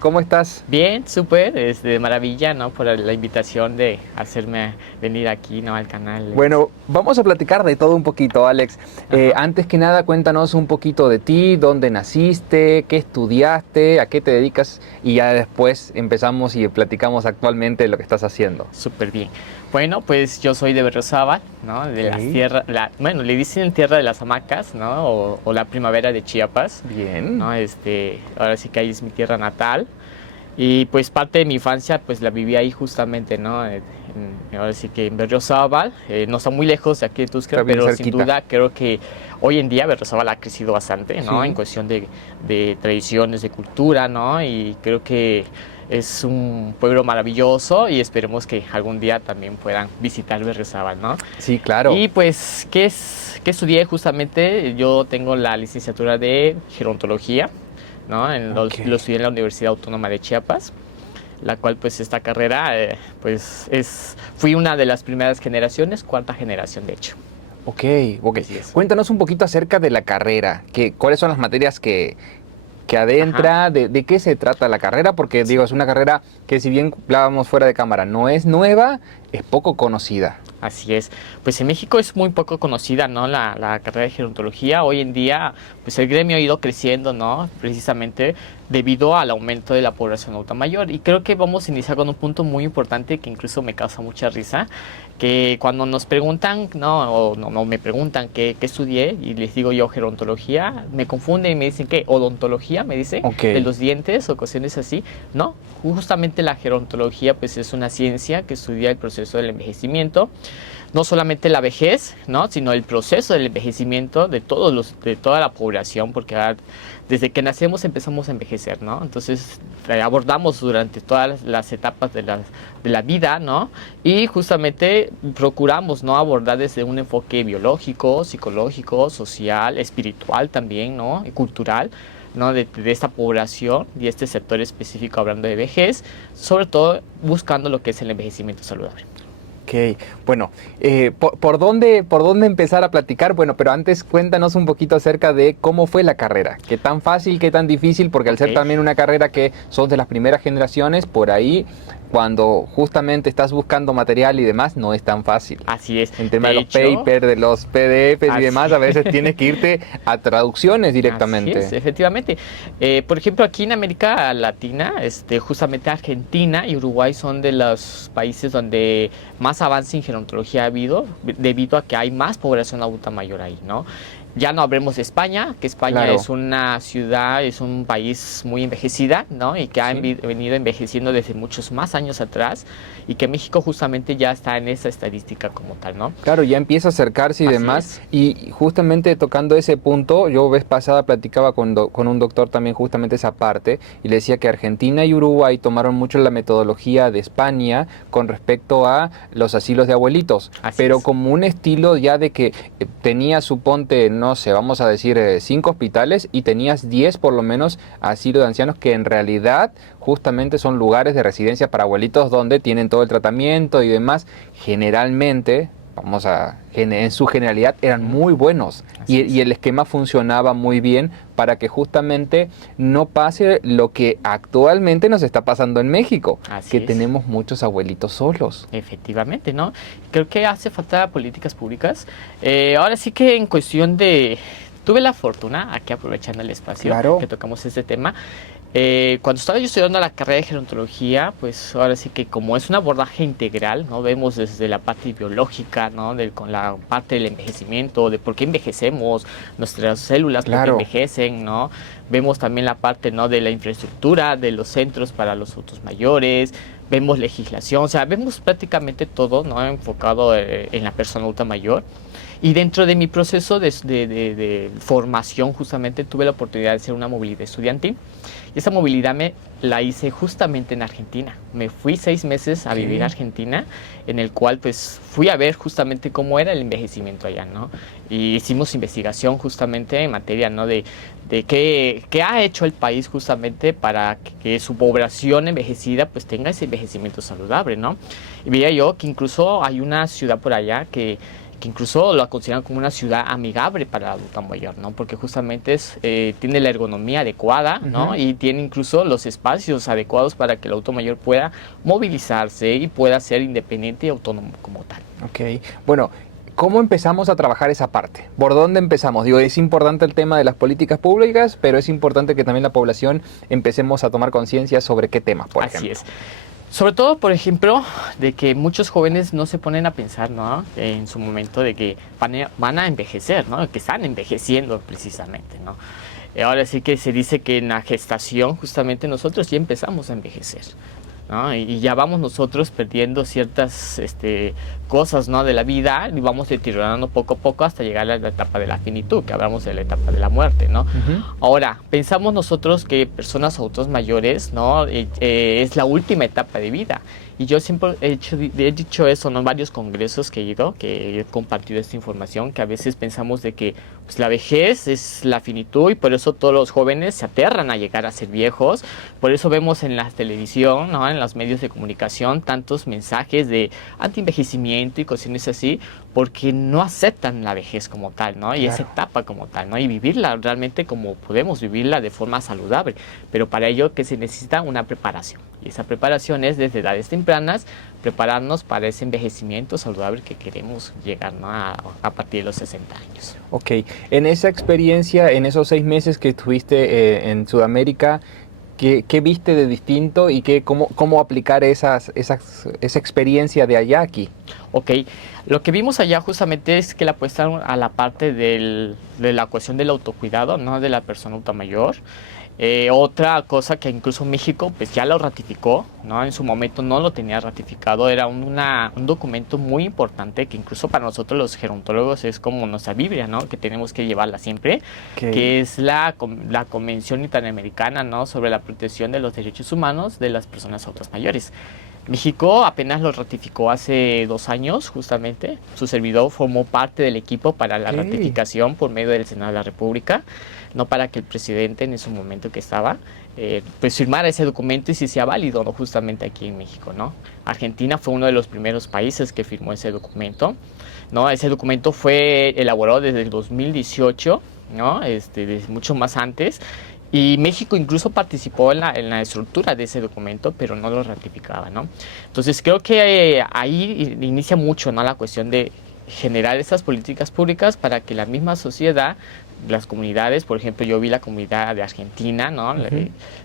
¿Cómo estás? Bien, súper, es de maravilla, ¿no? Por la invitación de hacerme venir aquí, ¿no? Al canal. Bueno, vamos a platicar de todo un poquito, Alex. Ajá. Antes que nada, cuéntanos un poquito de ti, dónde naciste, qué estudiaste, a qué te dedicas y ya después empezamos y platicamos actualmente lo que estás haciendo. Súper bien. Bueno, pues yo soy de Berriozábal, ¿no? De las Ok, tierras, bueno, le dicen tierra de las hamacas, ¿no? O la primavera de Chiapas, bien. ¿no? Ahora sí que ahí es mi tierra natal. Y pues parte de mi infancia pues la viví ahí justamente, ¿no? Ahora sí que en Berriozábal, no está muy lejos de aquí de Tuxtla, Está bien pero sin cerquita. duda creo que hoy en día Berriozábal ha crecido bastante, ¿no? En Sí. cuestión de tradiciones, de cultura, ¿no? Y creo que es un pueblo maravilloso y esperemos que algún día también puedan visitar Berriozábal, ¿no? Sí, claro. Y pues, ¿qué estudié justamente? Yo tengo la licenciatura de gerontología, ¿no? Ok. Lo estudié en la Universidad Autónoma de Chiapas, la cual pues esta carrera fui una de las primeras generaciones, cuarta generación de hecho. Ok, ok. Así es. Cuéntanos un poquito acerca de la carrera. ¿Cuáles son las materias que Ajá, adentra? ¿De qué se trata la carrera? Porque digo, sí. es una carrera que si bien hablábamos fuera de cámara, no es nueva, es poco conocida. Así es. Pues en México es muy poco conocida, ¿no? La carrera de gerontología. Hoy en día, pues el gremio ha ido creciendo, ¿no? Precisamente debido al aumento de la población adulta mayor. Y creo que vamos a iniciar con un punto muy importante que incluso me causa mucha risa, que cuando nos preguntan, no, o no me preguntan qué estudié y les digo yo gerontología, me confunden y me dicen que odontología, me dicen, Ok, de los dientes o cuestiones así. No, justamente la gerontología pues es una ciencia que estudia el proceso del envejecimiento, no solamente la vejez, ¿no? Sino el proceso del envejecimiento de toda la población, porque desde que nacemos empezamos a envejecer, ¿no? Entonces abordamos durante todas las etapas de la vida, ¿no? Y justamente procuramos, ¿no? Abordar desde un enfoque biológico, psicológico, social, espiritual también, ¿no? Y cultural, ¿no? De esta población y este sector específico hablando de vejez, sobre todo buscando lo que es el envejecimiento saludable. ok. Bueno, por dónde empezar a platicar? Bueno, pero antes cuéntanos un poquito acerca de cómo fue la carrera. ¿Qué tan fácil, qué tan difícil? Porque al Ok. ser también una carrera que son de las primeras generaciones, por ahí, cuando justamente estás buscando material y demás, no es tan fácil. Así es. En tema de De los hecho, papers, de los PDFs y demás, así, a veces tienes que irte a traducciones así es, directamente. efectivamente. Por ejemplo, aquí en América Latina, justamente Argentina y Uruguay son de los países donde más avance en gerontología ha habido, debido a que hay más población adulta mayor ahí, ¿no? Ya no hablemos de España, que España Claro, es una ciudad, es un país muy envejecida, ¿no? Y que ha sí. venido envejeciendo desde muchos más años atrás y que México justamente ya está en esa estadística como tal, ¿no? Claro, ya empieza a acercarse y Así demás. es. Y justamente tocando ese punto, yo vez pasada platicaba con un doctor también justamente esa parte y le decía que Argentina y Uruguay tomaron mucho la metodología de España con respecto a los asilos de abuelitos, Así pero es. como un estilo ya de que tenía, suponte, no sé, vamos a decir, 5 hospitales y tenías 10 por lo menos asilos de ancianos que en realidad justamente son lugares de residencia para abuelitos donde tienen todo el tratamiento y demás. Generalmente, en su generalidad eran Ujú. muy buenos Así y es. el esquema funcionaba muy bien para que justamente no pase lo que actualmente nos está pasando en México, que Así es. tenemos muchos abuelitos solos. Efectivamente, ¿no? Creo que hace falta políticas públicas. Ahora sí que en cuestión de... Tuve la fortuna, aquí aprovechando el espacio que Claro, tocamos este tema, cuando estaba yo estudiando la carrera de gerontología, pues ahora sí que como es un abordaje integral, ¿no? Vemos desde la parte biológica, ¿no? Con la parte del envejecimiento, de por qué envejecemos, nuestras células, por qué claro. envejecen, ¿no? Vemos también la parte, ¿no? De la infraestructura, de los centros para los adultos mayores, vemos legislación, o sea, vemos prácticamente todo, ¿no? Enfocado en la persona adulta mayor. Y dentro de mi proceso de formación, justamente tuve la oportunidad de hacer una movilidad estudiantil. Y esa movilidad la hice justamente en Argentina. Me fui 6 meses a Ok. vivir a Argentina, en el cual pues fui a ver justamente cómo era el envejecimiento allá, ¿no? Y hicimos investigación justamente en materia, ¿no? De qué ha hecho el país justamente para que su población envejecida pues tenga ese envejecimiento saludable, ¿no? Y veía yo que incluso hay una ciudad por allá que incluso lo consideran como una ciudad amigable para el adulto mayor, ¿no? Porque justamente tiene la ergonomía adecuada, ¿no? Y tiene incluso los espacios adecuados para que el adulto mayor pueda movilizarse y pueda ser independiente y autónomo como tal. Ok, bueno, ¿cómo empezamos a trabajar esa parte? ¿Por dónde empezamos? Digo, es importante el tema de las políticas públicas, pero es importante que también la población empecemos a tomar conciencia sobre qué temas, por ejemplo. Así es. Sobre todo, por ejemplo, de que muchos jóvenes no se ponen a pensar, ¿no? En su momento de que van a envejecer, ¿no? Que están envejeciendo precisamente, ¿no? Ahora sí que se dice que en la gestación justamente nosotros ya empezamos a envejecer, ¿no? Y ya vamos nosotros perdiendo ciertas cosas, ¿no? De la vida y vamos deteriorando poco a poco hasta llegar a la etapa de la finitud, que hablamos de la etapa de la muerte, ¿no? Ahora, pensamos nosotros que personas adultos mayores, ¿no? Es la última etapa de vida. Y yo siempre he dicho eso, ¿no? En varios congresos que he ido, que he compartido esta información, que a veces pensamos de que pues, la vejez es la finitud y por eso todos los jóvenes se aterran a llegar a ser viejos. Por eso vemos en la televisión, ¿no? En los medios de comunicación, tantos mensajes de anti-envejecimiento y cuestiones así, porque no aceptan la vejez como tal, ¿no? Y Claro. esa etapa como tal, ¿no? Y vivirla realmente como podemos vivirla de forma saludable. Pero para ello que se necesita una preparación. Y esa preparación es desde edades tempranas, prepararnos para ese envejecimiento saludable que queremos llegar, ¿no? a partir de los 60 años. Ok, en esa experiencia, en esos 6 meses que estuviste en Sudamérica, ¿qué viste de distinto y cómo aplicar esa experiencia de allá aquí? Ok, lo que vimos allá justamente es que la apuestaron a la parte de la cuestión del autocuidado, ¿no? De la persona adulta mayor. Otra cosa que incluso México pues ya lo ratificó, ¿no? En su momento no lo tenía ratificado, era un documento muy importante que incluso para nosotros los gerontólogos es como nuestra Biblia, ¿no? Que tenemos que llevarla siempre, que es la Convención Interamericana, ¿no? Sobre la protección de los derechos humanos de las personas adultas mayores. México apenas lo ratificó hace 2 años, justamente. Su servidor formó parte del equipo para la ratificación por medio del Senado de la República, no para que el presidente en ese momento que estaba, pues firmara ese documento y si sea válido, ¿no? Justamente aquí en México, ¿no? Argentina fue uno de los primeros países que firmó ese documento, ¿no? Ese documento fue elaborado desde el 2018, ¿no? Desde mucho más antes. Y México incluso participó en la estructura de ese documento, pero no lo ratificaba, ¿no? Entonces creo que ahí inicia mucho, ¿no? La cuestión de generar esas políticas públicas para que la misma sociedad, las comunidades, por ejemplo, yo vi la comunidad de Argentina, ¿no?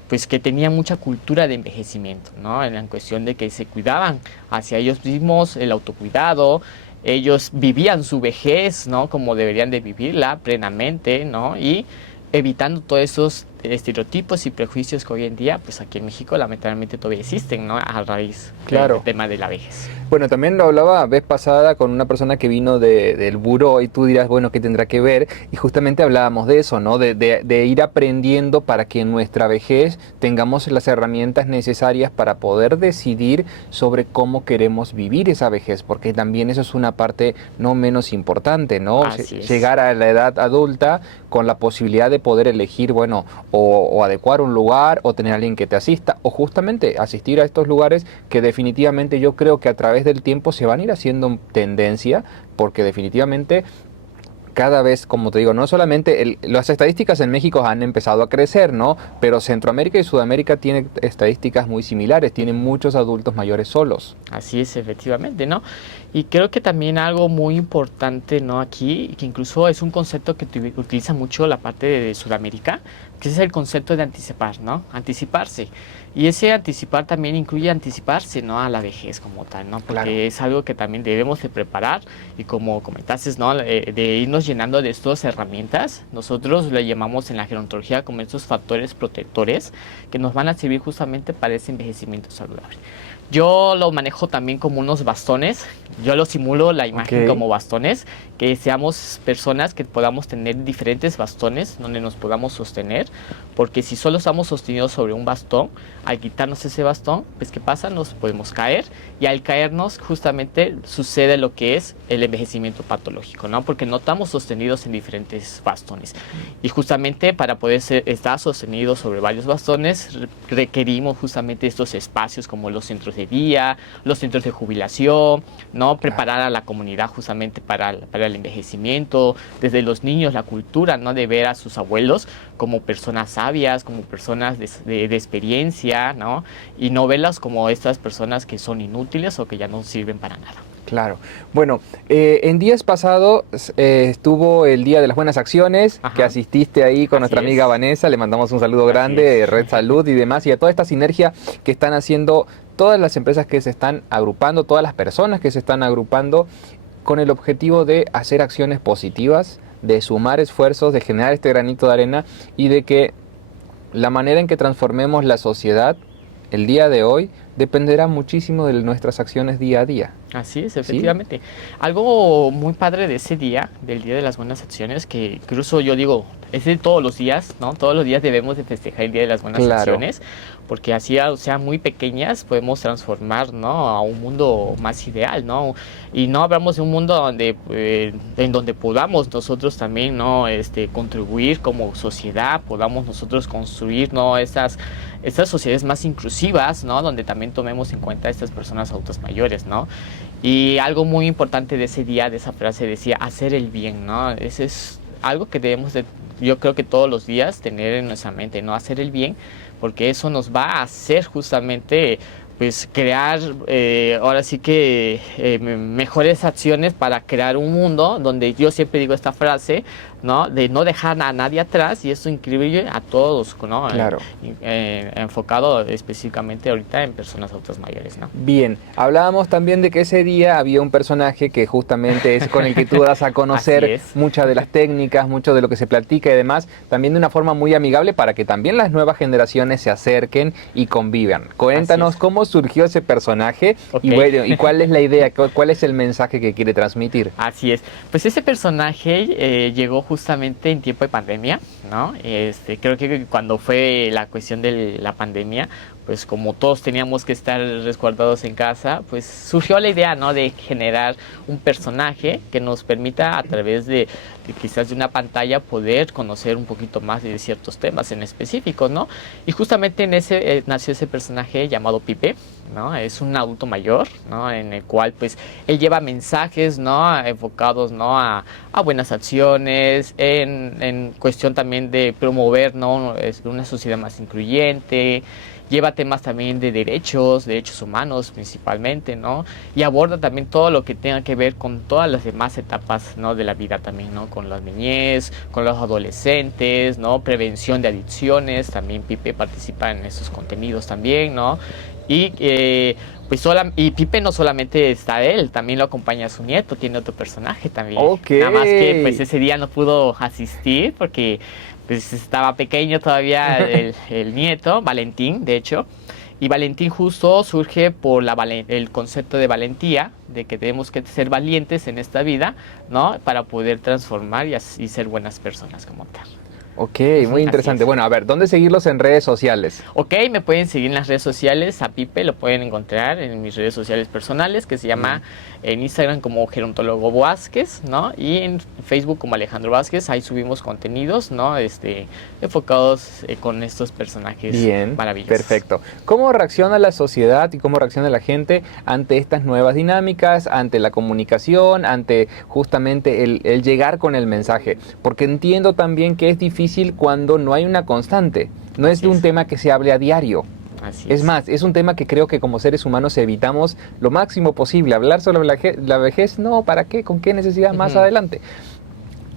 Pues que tenía mucha cultura de envejecimiento, ¿no? En la cuestión de que se cuidaban hacia ellos mismos, el autocuidado. Ellos vivían su vejez, ¿no? Como deberían de vivirla plenamente, ¿no? Y evitando todos esos estereotipos y prejuicios que hoy en día, pues aquí en México lamentablemente todavía existen, ¿no? A raíz del tema de la vejez. Bueno, también lo hablaba vez pasada con una persona que vino del buró y tú dirás, bueno, ¿qué tendrá que ver? Y justamente hablábamos de eso, ¿no? De ir aprendiendo para que en nuestra vejez tengamos las herramientas necesarias para poder decidir sobre cómo queremos vivir esa vejez, porque también eso es una parte no menos importante, ¿no? Llegar a la edad adulta con la posibilidad de poder elegir, bueno, o adecuar un lugar, o tener a alguien que te asista, o justamente asistir a estos lugares que definitivamente yo creo que a través del tiempo se van a ir haciendo tendencia, porque definitivamente cada vez, como te digo, no solamente las estadísticas en México han empezado a crecer, ¿no? Pero Centroamérica y Sudamérica tienen estadísticas muy similares, tienen muchos adultos mayores solos. Así es, efectivamente, ¿no? Y creo que también algo muy importante, ¿no? Aquí, que incluso es un concepto que utiliza mucho la parte de Sudamérica, que es el concepto de anticipar, ¿no? Anticiparse. Y ese anticipar también incluye anticiparse, ¿no? A la vejez como tal, ¿no? Porque es algo que también debemos de preparar y como comentaste, ¿no? De irnos llenando de estas herramientas. Nosotros le llamamos en la gerontología como estos factores protectores que nos van a servir justamente para ese envejecimiento saludable. Yo lo manejo también como unos bastones. Yo lo simulo la imagen como bastones, que seamos personas que podamos tener diferentes bastones donde nos podamos sostener, porque si solo estamos sostenidos sobre un bastón, al quitarnos ese bastón, pues ¿qué pasa? Nos podemos caer y al caernos justamente sucede lo que es el envejecimiento patológico, ¿no? Porque no estamos sostenidos en diferentes bastones. Y justamente para poder estar sostenidos sobre varios bastones requerimos justamente estos espacios como los centros de de día, los centros de jubilación, ¿no? Preparar a la comunidad justamente para el envejecimiento, desde los niños, la cultura, ¿no? De ver a sus abuelos como personas sabias, como personas de experiencia, ¿no? Y no verlas como estas personas que son inútiles o que ya no sirven para nada. Claro. Bueno, en días pasados estuvo el Día de las Buenas Acciones, que asististe ahí con nuestra amiga Vanessa, le mandamos un saludo grande, Red Salud y demás, y a toda esta sinergia que están haciendo todas las empresas que se están agrupando, todas las personas que se están agrupando con el objetivo de hacer acciones positivas, de sumar esfuerzos, de generar este granito de arena y de que la manera en que transformemos la sociedad el día de hoy dependerá muchísimo de nuestras acciones día a día. Así es, efectivamente. ¿Sí? Algo muy padre de ese día, del Día de las Buenas Acciones, que incluso yo digo, es de todos los días, ¿no? Todos los días debemos de festejar el Día de las Buenas Acciones, porque así, o sea, muy pequeñas, podemos transformar, ¿no? A un mundo más ideal, ¿no? Y no hablamos de un mundo donde, en donde podamos nosotros también, ¿no? Contribuir como sociedad, podamos nosotros construir, ¿no? Estas sociedades más inclusivas, ¿no? Donde también tomemos en cuenta a estas personas adultas mayores, ¿no? Y algo muy importante de ese día, de esa frase, decía, hacer el bien, ¿no? Ese es algo que debemos de, yo creo que todos los días tener en nuestra mente, ¿no? Hacer el bien, porque eso nos va a hacer justamente, pues, crear, ahora sí que, mejores acciones para crear un mundo donde yo siempre digo esta frase, ¿no? De no dejar a nadie atrás, y eso incluye a todos, ¿no? Claro. Enfocado específicamente ahorita en personas adultas mayores, ¿no? Bien, hablábamos también de que ese día había un personaje que justamente es con el que tú das a conocer muchas de las técnicas, mucho de lo que se platica y demás, también de una forma muy amigable para que también las nuevas generaciones se acerquen y convivan. Cuéntanos cómo surgió ese personaje y bueno, y cuál es la idea, cuál es el mensaje que quiere transmitir. Así es, pues ese personaje llegó justamente en tiempo de pandemia, ¿no? Creo que cuando fue la cuestión de la pandemia, pues como todos teníamos que estar resguardados en casa, pues surgió la idea, ¿no? De generar un personaje que nos permita a través de quizás de una pantalla poder conocer un poquito más de ciertos temas en específico, ¿no? Y justamente en ese nació ese personaje llamado Pipe, ¿no? Es un adulto mayor, ¿no? En el cual pues él lleva mensajes, ¿no? Enfocados, ¿no? A buenas acciones, en cuestión también de promover, ¿no? Una sociedad más incluyente. Lleva temas también de derechos humanos principalmente, ¿no? Y aborda también todo lo que tenga que ver con todas las demás etapas, ¿no? De la vida también, ¿no? Con la niñez, con los adolescentes, ¿no? Prevención de adicciones, también Pipe participa en esos contenidos también, ¿no? Y y Pipe no solamente está él, también lo acompaña su nieto, tiene otro personaje también. Nada más que pues ese día no pudo asistir porque pues estaba pequeño todavía el nieto, Valentín, de hecho. Y Valentín justo surge por el concepto de valentía, de que tenemos que ser valientes en esta vida, ¿no? Para poder transformar y ser buenas personas como tal. Ok, muy interesante. Bueno, a ver, ¿dónde seguirlos en redes sociales? Ok, me pueden seguir en las redes sociales, a Pipe lo pueden encontrar en mis redes sociales personales, que se llama en Instagram como Gerontólogo Vázquez, ¿no? Y en Facebook como Alejandro Vázquez, ahí subimos contenidos, ¿no? Enfocados con estos personajes maravillosos. Perfecto. ¿Cómo reacciona la sociedad y cómo reacciona la gente ante estas nuevas dinámicas, ante la comunicación, ante justamente el llegar con el mensaje? Porque entiendo también que es difícil cuando no hay una constante. No es de un tema que se hable a diario. Es más, es un tema que creo que como seres humanos evitamos lo máximo posible. Hablar sobre la vejez, no, ¿para qué? ¿Con qué necesidad más adelante?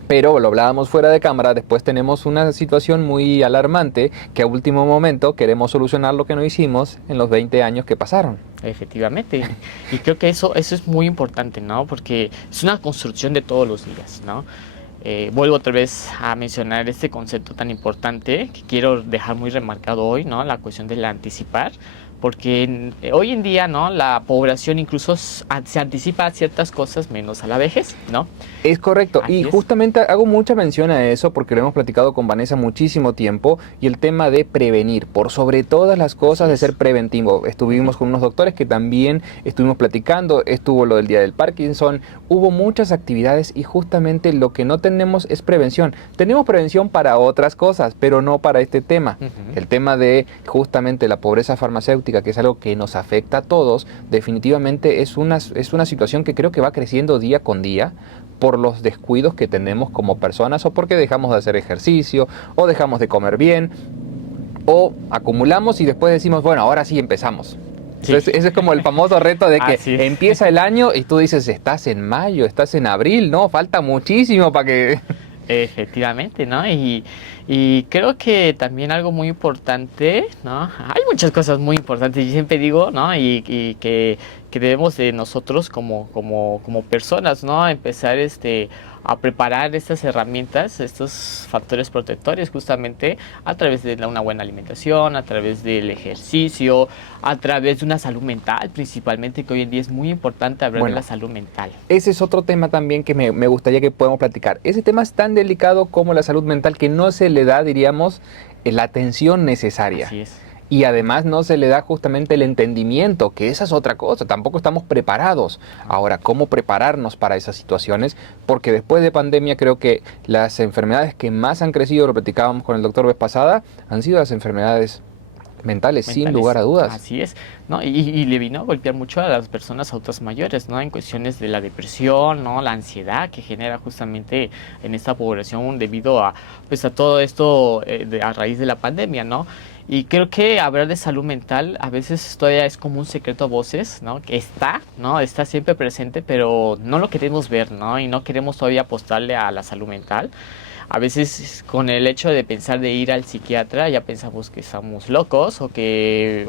Pero lo hablábamos fuera de cámara, después tenemos una situación muy alarmante que a último momento queremos solucionar lo que no hicimos en los 20 años que pasaron. Efectivamente, y creo que eso es muy importante, ¿no? Porque es una construcción de todos los días, ¿no? Vuelvo otra vez a mencionar este concepto tan importante que quiero dejar muy remarcado hoy, ¿no? La cuestión del anticipar, porque hoy en día, ¿no? La población incluso se anticipa a ciertas cosas menos a la vejez, ¿no? Es correcto, y justamente hago mucha mención a eso porque lo hemos platicado con Vanessa muchísimo tiempo, y el tema de prevenir, por sobre todas las cosas, de ser preventivo. Estuvimos con unos doctores que también estuvimos platicando, estuvo lo del Día del Parkinson, hubo muchas actividades y justamente lo que no tenemos es prevención. Tenemos prevención para otras cosas, pero no para este tema. El tema de justamente la pobreza farmacéutica crónica, que es algo que nos afecta a todos, definitivamente es una situación que creo que va creciendo día con día por los descuidos que tenemos como personas, o porque dejamos de hacer ejercicio, o dejamos de comer bien, o acumulamos y después decimos, bueno, ahora sí empezamos. Sí. Entonces, ese es como el famoso reto de que Así es. empieza el año y tú dices, estás en mayo, estás en abril, no, falta muchísimo para que... Efectivamente, ¿no? Y creo que también algo muy importante, ¿no? Hay muchas cosas muy importantes, yo siempre digo, ¿no? Y que debemos de nosotros como personas, ¿no? Empezar a preparar estas herramientas, estos factores protectores justamente a través de una buena alimentación, a través del ejercicio, a través de una salud mental principalmente, que hoy en día es muy importante hablar de la salud mental. Ese es otro tema también que me gustaría que podamos platicar. Ese tema es tan delicado como la salud mental, que no se le da, diríamos, la atención necesaria. Así es. Y además no se le da justamente el entendimiento, que esa es otra cosa, tampoco estamos preparados. Ahora, ¿cómo prepararnos para esas situaciones? Porque después de pandemia creo que las enfermedades que más han crecido, lo platicábamos con el doctor vez pasada, han sido las enfermedades mentales, sin lugar a dudas. Así es, ¿no? Y le vino a golpear mucho a las personas adultas mayores, ¿no? En cuestiones de la depresión, ¿no? La ansiedad que genera justamente en esta población debido a, pues, a todo esto a raíz de la pandemia, ¿no? Y creo que hablar de salud mental a veces todavía es como un secreto a voces, ¿no? Que está, ¿no? Está siempre presente, pero no lo queremos ver, ¿no? Y no queremos todavía apostarle a la salud mental. A veces con el hecho de pensar de ir al psiquiatra ya pensamos que estamos locos o que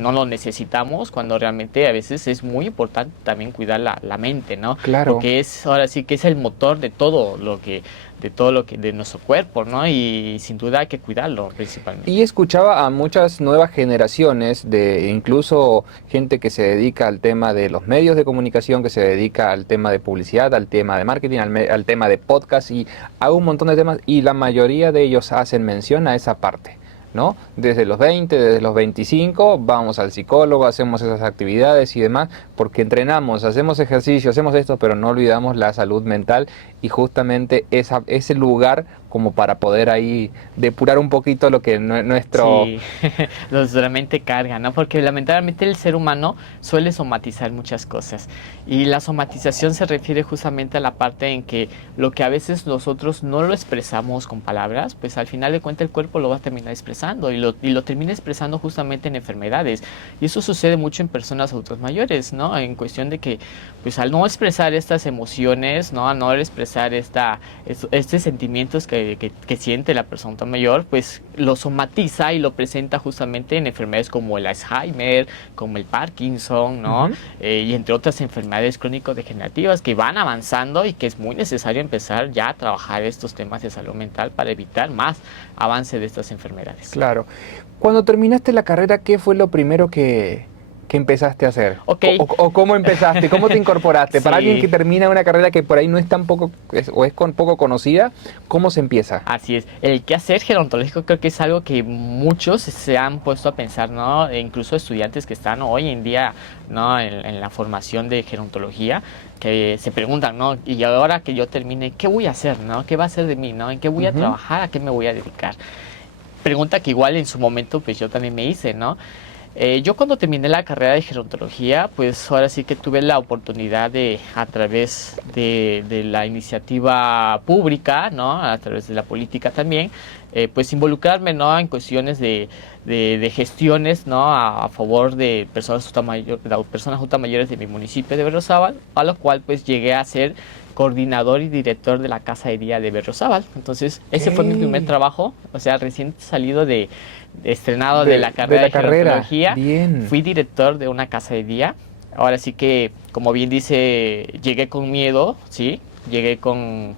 no lo necesitamos, cuando realmente a veces es muy importante también cuidar la mente, ¿no? Claro. Porque ahora sí que es el motor de todo lo que de nuestro cuerpo, ¿no? Y sin duda hay que cuidarlo principalmente. Y escuchaba a muchas nuevas generaciones, de incluso gente que se dedica al tema de los medios de comunicación, que se dedica al tema de publicidad, al tema de marketing, al tema de podcast y a un montón de temas, y la mayoría de ellos hacen mención a esa parte, ¿no? Desde los 20, desde los 25, vamos al psicólogo, hacemos esas actividades y demás, porque entrenamos, hacemos ejercicio, hacemos esto, pero no olvidamos la salud mental y justamente ese lugar como para poder ahí depurar un poquito lo que nuestro... Sí, la mente carga, ¿no? Porque lamentablemente el ser humano suele somatizar muchas cosas. Y la somatización se refiere justamente a la parte en que lo que a veces nosotros no lo expresamos con palabras, pues al final de cuentas el cuerpo lo va a terminar expresando y lo termina expresando justamente en enfermedades. Y eso sucede mucho en personas adultas mayores, ¿no? En cuestión de que, pues al no expresar estas emociones, ¿no? Al no expresar estos sentimientos que siente la persona mayor, pues lo somatiza y lo presenta justamente en enfermedades como el Alzheimer, como el Parkinson, ¿no? Y entre otras enfermedades crónico-degenerativas que van avanzando y que es muy necesario empezar ya a trabajar estos temas de salud mental para evitar más avance de estas enfermedades. Claro. Cuando terminaste la carrera, ¿qué fue lo primero que empezaste a hacer? Okay. O cómo empezaste, cómo te incorporaste. Sí. Para alguien que termina una carrera que por ahí no es tan poco, es poco conocida, ¿cómo se empieza? Así es. El quehacer gerontológico creo que es algo que muchos se han puesto a pensar, ¿no? E incluso estudiantes que están hoy en día, ¿no? En la formación de gerontología, que se preguntan, ¿no? Y ahora que yo termine, ¿qué voy a hacer, no? ¿Qué va a ser de mí, no? ¿En qué voy a trabajar? ¿A qué me voy a dedicar? Pregunta que igual en su momento pues yo también me hice, ¿no? Yo cuando terminé la carrera de gerontología, pues ahora sí que tuve la oportunidad de, a través de la iniciativa pública, ¿no? A través de la política también, pues involucrarme, ¿no? En cuestiones de gestiones, ¿no? A favor de personas adultas mayores de mi municipio de Berriozábal, a lo cual pues llegué a ser coordinador y director de la Casa de Día de Berriozábal. Entonces, ese fue mi primer trabajo, o sea, recién salido estrenado de la carrera de gerontología. Bien. Fui director de una casa de día. Ahora sí que, como bien dice, llegué con miedo, ¿sí? Llegué con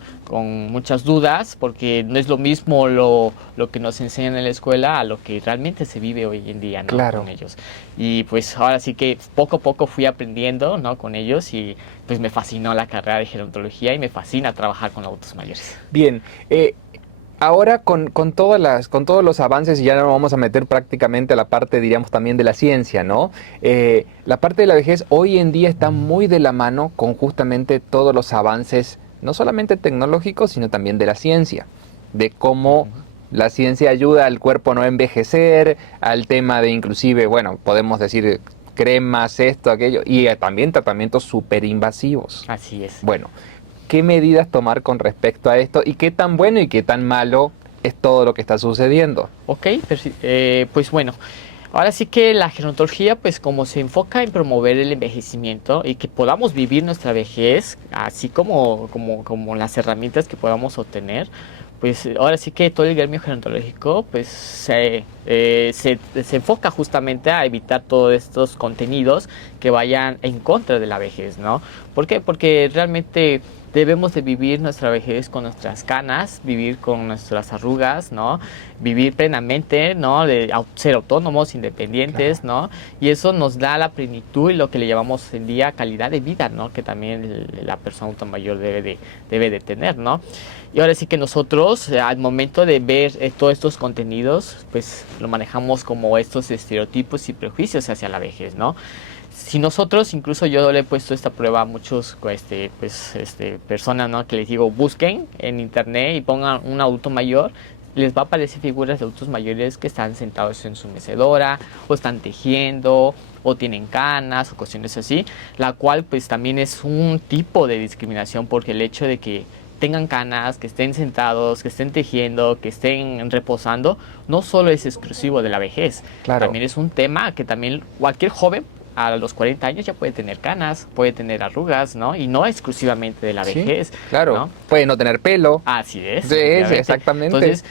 muchas dudas, porque no es lo mismo lo que nos enseñan en la escuela a lo que realmente se vive hoy en día, ¿no? Claro. Con ellos. Y pues ahora sí que poco a poco fui aprendiendo, ¿no? Con ellos, y pues me fascinó la carrera de gerontología y me fascina trabajar con adultos mayores. Bien. Ahora con todos los avances, y ya nos vamos a meter prácticamente a la parte, diríamos, también de la ciencia, ¿no? La parte de la vejez hoy en día está muy de la mano con justamente todos los avances, no solamente tecnológicos, sino también de la ciencia, de cómo la ciencia ayuda al cuerpo a no envejecer, al tema de inclusive, bueno, podemos decir cremas, esto, aquello, y también tratamientos súper invasivos. Así es. Bueno, ¿qué medidas tomar con respecto a esto y qué tan bueno y qué tan malo es todo lo que está sucediendo? Ok, pues bueno, ahora sí que la gerontología, pues como se enfoca en promover el envejecimiento y que podamos vivir nuestra vejez, así como las herramientas que podamos obtener, pues ahora sí que todo el gremio gerontológico pues se enfoca justamente a evitar todos estos contenidos que vayan en contra de la vejez, ¿no? ¿Por qué? Porque realmente debemos de vivir nuestra vejez con nuestras canas, vivir con nuestras arrugas, ¿no? Vivir plenamente, ¿no? Ser autónomos, independientes, Claro. ¿no? Y eso nos da la plenitud y lo que le llamamos hoy en día calidad de vida, ¿no? Que también la persona adulta mayor debe de tener, ¿no? Y ahora sí que nosotros, al momento de ver todos estos contenidos, pues lo manejamos como estos estereotipos y prejuicios hacia la vejez, ¿no? Si nosotros, incluso yo le he puesto esta prueba a muchos personas, ¿no? Que les digo, busquen en internet y pongan un adulto mayor, les va a aparecer figuras de adultos mayores que están sentados en su mecedora, o están tejiendo, o tienen canas, o cuestiones así, la cual pues también es un tipo de discriminación, porque el hecho de que tengan canas, que estén sentados, que estén tejiendo, que estén reposando, no solo es exclusivo de la vejez, Claro. también es un tema que también cualquier joven a los 40 años ya puede tener canas, puede tener arrugas, ¿no? Y no exclusivamente de la Sí, vejez, claro. ¿no? Puede no tener pelo. Así es, Sí, efectivamente. exactamente. Entonces,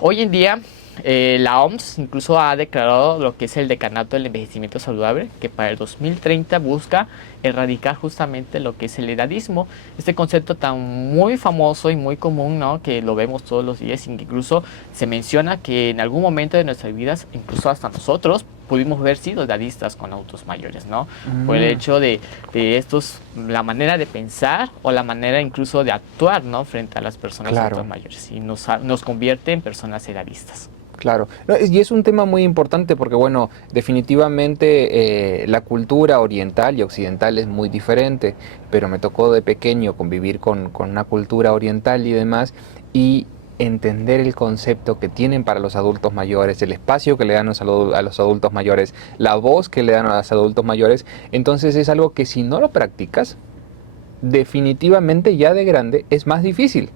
hoy en día la OMS incluso ha declarado lo que es el decanato del envejecimiento saludable, que para el 2030 busca erradicar justamente lo que es el edadismo, este concepto tan muy famoso y muy común, ¿no? Que lo vemos todos los días, incluso se menciona que en algún momento de nuestras vidas, incluso hasta nosotros, pudimos haber sido edadistas con adultos mayores, ¿no? Por el hecho de estos, la manera de pensar o la manera incluso de actuar, ¿no? Frente a las personas Claro. adultas mayores, y nos convierte en personas edadistas. Claro, no, y es un tema muy importante porque, bueno, definitivamente la cultura oriental y occidental es muy diferente, pero me tocó de pequeño convivir con una cultura oriental y demás, y entender el concepto que tienen para los adultos mayores, el espacio que le dan a los adultos mayores, la voz que le dan a los adultos mayores, entonces es algo que si no lo practicas, definitivamente ya de grande es más difícil.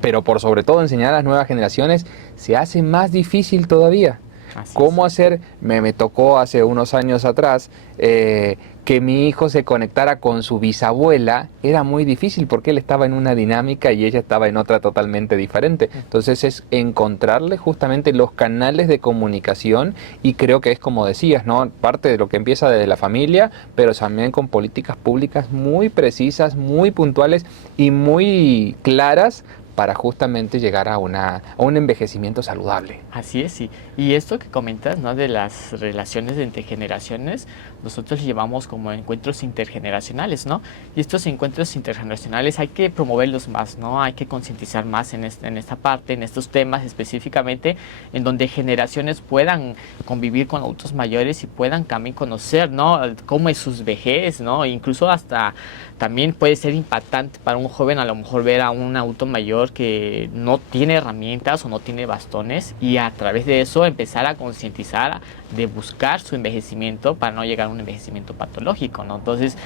Pero por sobre todo enseñar a las nuevas generaciones se hace más difícil todavía. Así ¿Cómo es. hacer? Me tocó hace unos años atrás que mi hijo se conectara con su bisabuela. Era muy difícil porque él estaba en una dinámica y ella estaba en otra totalmente diferente. Entonces es encontrarle justamente los canales de comunicación, y creo que es como decías, ¿no? Parte de lo que empieza desde la familia, pero también con políticas públicas muy precisas, muy puntuales y muy claras para justamente llegar a un envejecimiento saludable. Así es, sí. Y esto que comentas, ¿no? De las relaciones entre generaciones, nosotros llevamos como encuentros intergeneracionales, ¿no? Y estos encuentros intergeneracionales hay que promoverlos más, ¿no? Hay que concientizar más en esta parte, en estos temas específicamente, en donde generaciones puedan convivir con adultos mayores y puedan también conocer, ¿no? Cómo es su vejez, ¿no? Incluso hasta también puede ser impactante para un joven a lo mejor ver a un adulto mayor que no tiene herramientas o no tiene bastones, y a través de eso empezar a concientizar de buscar su envejecimiento para no llegar a un envejecimiento patológico, ¿no? Entonces,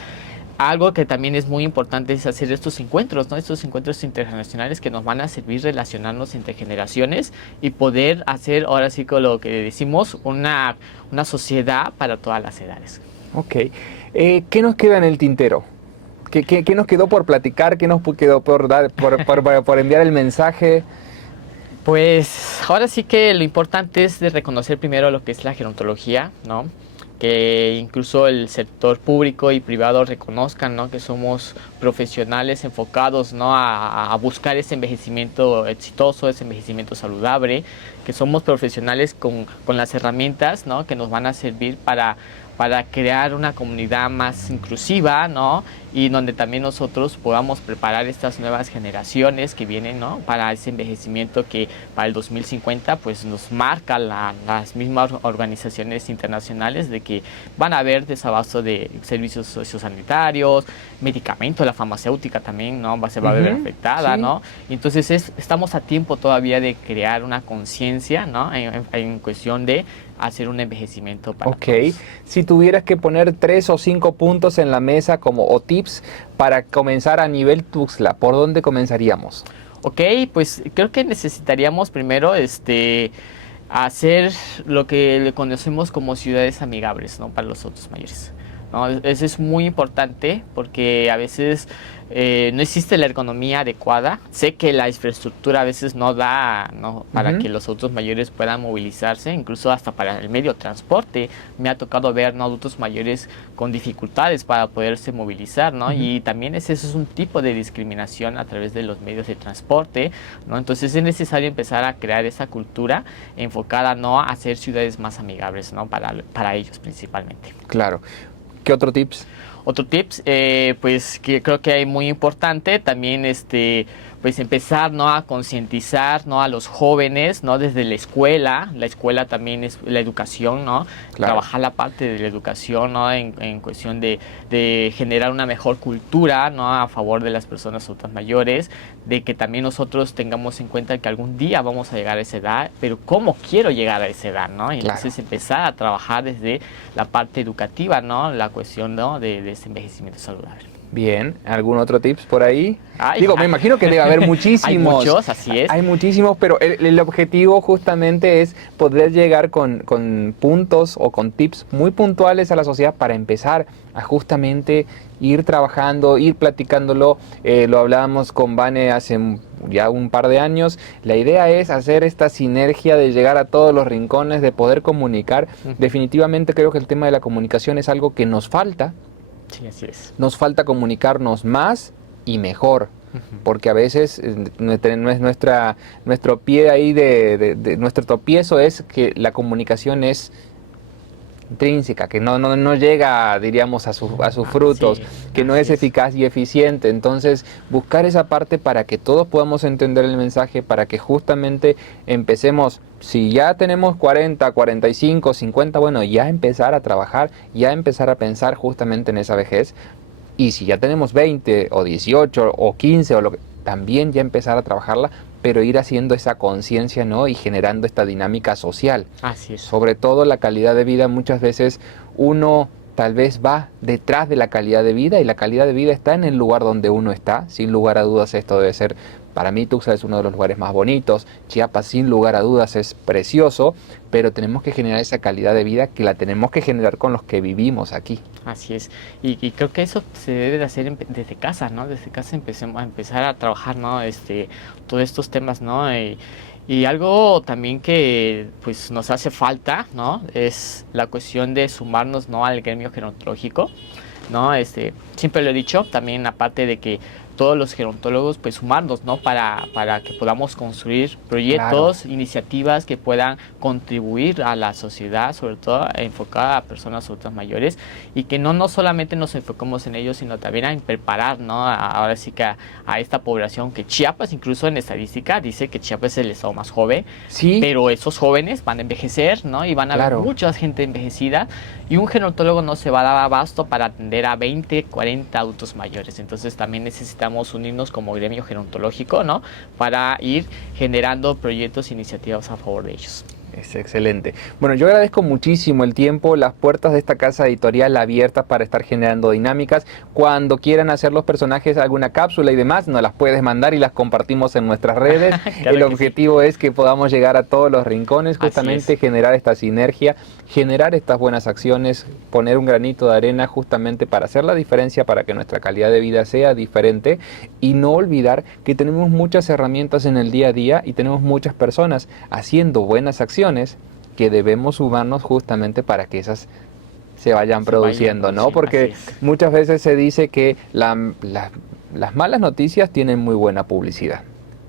algo que también es muy importante es hacer estos encuentros, ¿no? Estos encuentros intergeneracionales que nos van a servir relacionarnos entre generaciones y poder hacer, ahora sí con lo que decimos, una sociedad para todas las edades. Ok. ¿Qué nos queda en el tintero? ¿Qué nos quedó por platicar? ¿Qué nos quedó por dar, por enviar el mensaje? Pues ahora sí que lo importante es de reconocer primero lo que es la gerontología, ¿no? Que incluso el sector público y privado reconozcan, ¿no? Que somos profesionales enfocados, ¿no? a buscar ese envejecimiento exitoso, ese envejecimiento saludable, que somos profesionales con las herramientas, ¿no? Que nos van a servir para crear una comunidad más inclusiva, ¿no? y donde también nosotros podamos preparar estas nuevas generaciones que vienen, ¿no? Para ese envejecimiento que para el 2050 pues nos marca las mismas organizaciones internacionales de que van a haber desabasto de servicios sociosanitarios, medicamentos, la farmacéutica también, ¿no? Se va a ver afectada, sí. ¿no? Entonces estamos a tiempo todavía de crear una conciencia, ¿no? En cuestión de hacer un envejecimiento para todos. Si tuvieras que poner 3 o 5 puntos en la mesa o tips para comenzar a nivel Tuxtla, ¿por dónde comenzaríamos? Ok, pues creo que necesitaríamos primero hacer lo que le conocemos como ciudades amigables, ¿no? Para los adultos mayores, ¿no? Eso es muy importante porque a veces no existe la ergonomía adecuada. Sé que la infraestructura a veces no da, ¿no? Para que los adultos mayores puedan movilizarse, incluso hasta para el medio de transporte. Me ha tocado ver, ¿no? Adultos mayores con dificultades para poderse movilizar, ¿no? Y también eso es un tipo de discriminación a través de los medios de transporte, ¿no? Entonces es necesario empezar a crear esa cultura enfocada, ¿no? A hacer ciudades más amigables, ¿no? Para ellos principalmente. Claro. ¿Qué otro tips? Otro tips, pues que creo que hay muy importante también, pues empezar, ¿no? A concientizar, ¿no? A los jóvenes, ¿no? Desde la escuela también es la educación, ¿no? Claro. Trabajar la parte de la educación, ¿no? En cuestión de generar una mejor cultura, ¿no? A favor de las personas adultas mayores, de que también nosotros tengamos en cuenta que algún día vamos a llegar a esa edad, pero ¿cómo quiero llegar a esa edad, ¿no? Y entonces empezar a trabajar desde la parte educativa, ¿no? La cuestión, ¿no? de ese envejecimiento saludable. Bien, ¿algún otro tips por ahí? Ay, me imagino que debe haber muchísimos. Hay muchos, así es. Hay muchísimos, pero el objetivo justamente es poder llegar con puntos o con tips muy puntuales a la sociedad para empezar a justamente ir trabajando, ir platicándolo. Lo hablábamos con Vane hace ya un par de años. La idea es hacer esta sinergia de llegar a todos los rincones, de poder comunicar. Definitivamente creo que el tema de la comunicación es algo que nos falta. Sí, así es. Nos falta comunicarnos más y mejor, porque a veces nuestro pie ahí nuestro tropiezo es que la comunicación es intrínseca, que no llega, diríamos, a sus frutos, Sí, que no es eficaz y eficiente. Entonces, buscar esa parte para que todos podamos entender el mensaje, para que justamente empecemos, si ya tenemos 40, 45, 50, bueno, ya empezar a trabajar, ya empezar a pensar justamente en esa vejez. Y si ya tenemos 20 o 18 o 15 también ya empezar a trabajarla, pero ir haciendo esa conciencia, ¿no? Y generando esta dinámica social. Así es. Sobre todo la calidad de vida, muchas veces uno tal vez va detrás de la calidad de vida y la calidad de vida está en el lugar donde uno está. Sin lugar a dudas esto debe ser, para mí Tuxtla es uno de los lugares más bonitos, Chiapas sin lugar a dudas es precioso, pero tenemos que generar esa calidad de vida que la tenemos que generar con los que vivimos aquí. Así es, y creo que eso se debe de hacer desde casa, ¿no? Desde casa empezar a trabajar, ¿no? Todos estos temas, ¿no? Y algo también que pues nos hace falta, ¿no? Es la cuestión de sumarnos, ¿no? Al gremio gerontológico, ¿no? Siempre lo he dicho, también aparte de que todos los gerontólogos pues sumarnos, ¿no? Para que podamos construir proyectos, iniciativas que puedan contribuir a la sociedad, sobre todo enfocada a personas adultas mayores, y que no solamente nos enfocamos en ellos, sino también en preparar, ¿no? Ahora sí que a esta población, que Chiapas, incluso en estadística, dice que Chiapas es el estado más joven, sí, pero esos jóvenes van a envejecer, ¿no? Y van a haber mucha gente envejecida, y un gerontólogo no se va a dar abasto para atender a 20, 40 adultos mayores. Entonces también necesitamos unirnos como gremio gerontológico, ¿no? Para ir generando proyectos e iniciativas a favor de ellos. Es excelente. Bueno, yo agradezco muchísimo el tiempo, las puertas de esta casa editorial abiertas para estar generando dinámicas. Cuando quieran hacer los personajes alguna cápsula y demás, nos las puedes mandar y las compartimos en nuestras redes. Claro, el objetivo es que podamos llegar a todos los rincones, justamente generar esta sinergia, generar estas buenas acciones, poner un granito de arena justamente para hacer la diferencia, para que nuestra calidad de vida sea diferente, y no olvidar que tenemos muchas herramientas en el día a día y tenemos muchas personas haciendo buenas acciones que debemos sumarnos justamente para que esas se vayan produciendo, ¿no? Porque muchas veces se dice que las malas noticias tienen muy buena publicidad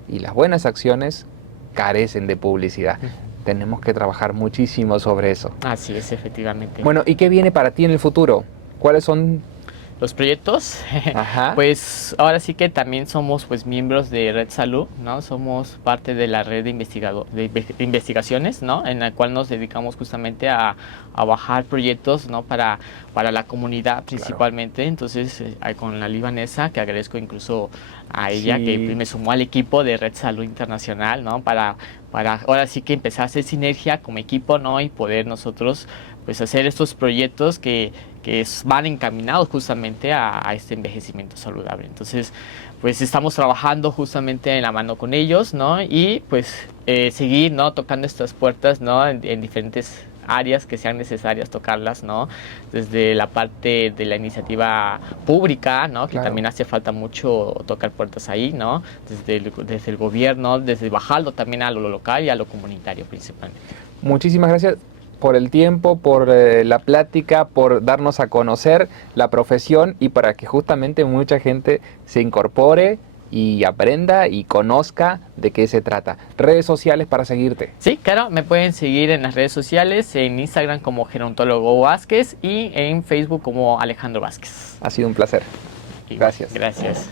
y las buenas acciones carecen de publicidad. Tenemos que trabajar muchísimo sobre eso. Así es, efectivamente. Bueno, ¿y qué viene para ti en el futuro? ¿Cuáles son los proyectos, Ajá. pues ahora sí que también somos pues miembros de Red Salud, ¿no? Somos parte de la red de investigaciones, ¿no? En la cual nos dedicamos justamente a bajar proyectos, ¿no? Para la comunidad principalmente. Claro. Entonces, con la libanesa, que agradezco incluso a ella, sí, que me sumó al equipo de Red Salud Internacional, ¿no? Para ahora sí que empezar a hacer sinergia como equipo, ¿no? Y poder nosotros pues hacer estos proyectos que van encaminados justamente a este envejecimiento saludable. Entonces, pues estamos trabajando justamente en la mano con ellos, ¿no? Y pues seguir, ¿no? Tocando estas puertas, ¿no? En diferentes áreas que sean necesarias tocarlas, ¿no? Desde la parte de la iniciativa pública, ¿no? Que claro, también hace falta mucho tocar puertas ahí, ¿no? Desde el gobierno, desde bajarlo también a lo local y a lo comunitario principalmente. Muchísimas gracias por el tiempo, por la plática, por darnos a conocer la profesión y para que justamente mucha gente se incorpore y aprenda y conozca de qué se trata. Redes sociales para seguirte. Sí, claro, me pueden seguir en las redes sociales, en Instagram como Gerontólogo Vázquez y en Facebook como Alejandro Vázquez. Ha sido un placer. Gracias. Gracias.